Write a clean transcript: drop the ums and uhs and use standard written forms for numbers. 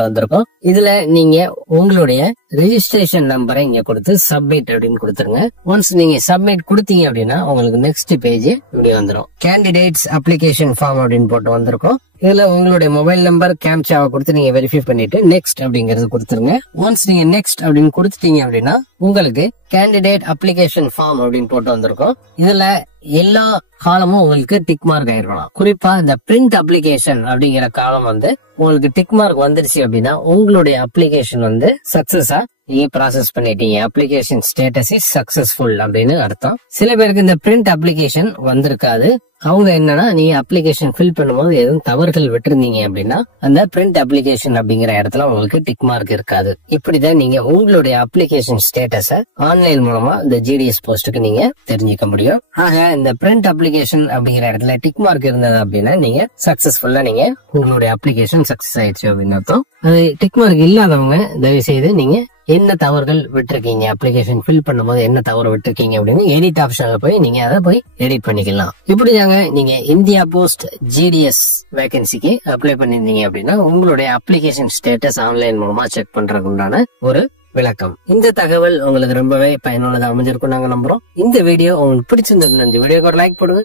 வந்திருக்கோம். இதுல நீங்க உங்களுடைய ரெஜிஸ்ட்ரேஷன் நம்பரை இங்க கொடுத்து சப்மிட் அப்படின்னு கொடுத்துருங்க. ஒன்ஸ் நீங்க சப்மிட் கொடுத்தீங்க அப்படின்னா உங்களுக்கு நெக்ஸ்ட் பேஜ் இப்படி வந்துடும். கேண்டிடேட்ஸ் அப்ளிகேஷன் ஃபார்ம் அப்படின்னு போட்டு வந்திருக்கோம். இதுல உங்களுடைய மொபைல் நம்பர் கேப்சாவை கொடுத்து நீங்க வெரிஃபை பண்ணிட்டு நெக்ஸ்ட் அப்படிங்கறது கொடுத்துருங்க. ஒன்ஸ் நீங்க நெக்ஸ்ட் அப்படின்னு கொடுத்துட்டீங்க அப்படின்னா உங்களுக்கு கேண்டிடேட் அப்ளிகேஷன் ஃபார்ம் அப்படின்னு போட்டு வந்திருக்கோம். இதுல எல்லா காலமும் உங்களுக்கு டிக் மார்க் ஆயிருக்கலாம். குறிப்பா இந்த பிரிண்ட் அப்ளிகேஷன் அப்படிங்கிற காலம் உங்களுக்கு டிக் மார்க் வந்துருச்சு அப்படின்னா உங்களுடைய அப்ளிகேஷன் சக்சஸா நீங்க ப்ராசஸ் பண்ணிட்டீங்க. அப்ளிகேஷன் ஸ்டேட்டஸ் இஸ் சக்சஸ்ஃபுல் அப்படின்னு அர்த்தம். சில பேருக்கு இந்த பிரிண்ட் அப்ளிகேஷன் வந்திருக்காது. அவங்க என்னன்னா நீங்க அப்ளிகேஷன் ஃபில் பண்ணும்போது எதுவும் தவறுகள் விட்டுருந்தீங்க அப்படின்னா அந்த பிரிண்ட் அப்ளிகேஷன் அப்படிங்கிற இடத்துல உங்களுக்கு டிக் மார்க் இருக்காது. இப்படிதான் நீங்க உங்களுடைய அப்ளிகேஷன் ஸ்டேட்டஸ ஆன்லைன் மூலமா இந்த ஜிடிஎஸ் போஸ்டுக்கு நீங்க தெரிஞ்சுக்க முடியும். ஆக இந்த பிரிண்ட் அப்ளிகேஷன் அப்படிங்கிற இடத்துல டிக் மார்க் இருந்தது அப்படின்னா நீங்க சக்சஸ்ஃபுல்லா நீங்க உங்களுடைய அப்ளிகேஷன் சக்சஸ் ஆயிடுச்சு அப்படின்னு அர்த்தம். அது டிக் மார்க் இல்லாதவங்க தயவு செய்து நீங்க என்ன தவறுகள் விட்டுருக்கீங்க, அப்ளிகேஷன் ஃபில் பண்ணும்போது என்ன தவறு விட்டுருக்கீங்க அப்படின்னு எடிட் ஆப்ஷன்ல போய் நீங்க அதை போய் எடிட் பண்ணிக்கலாம். இப்படிதாங்க நீங்க இந்தியா போஸ்ட் ஜிடிஎஸ் வேகன்சிக்கு அப்ளை பண்ணிருந்தீங்க அப்படின்னா உங்களுடைய அப்ளிகேஷன் ஸ்டேட்டஸ் ஆன்லைன் மூலமா செக் பண்றதுக்கு உண்டான ஒரு விளக்கம். இந்த தகவல் உங்களுக்கு ரொம்பவே பயனுள்ளதா அமைஞ்சிருக்கும் நாங்க நம்புறோம். இந்த வீடியோ உங்களுக்கு பிடிச்சிருந்தது. இந்த வீடியோக்கு ஒரு லைக் போடுங்க.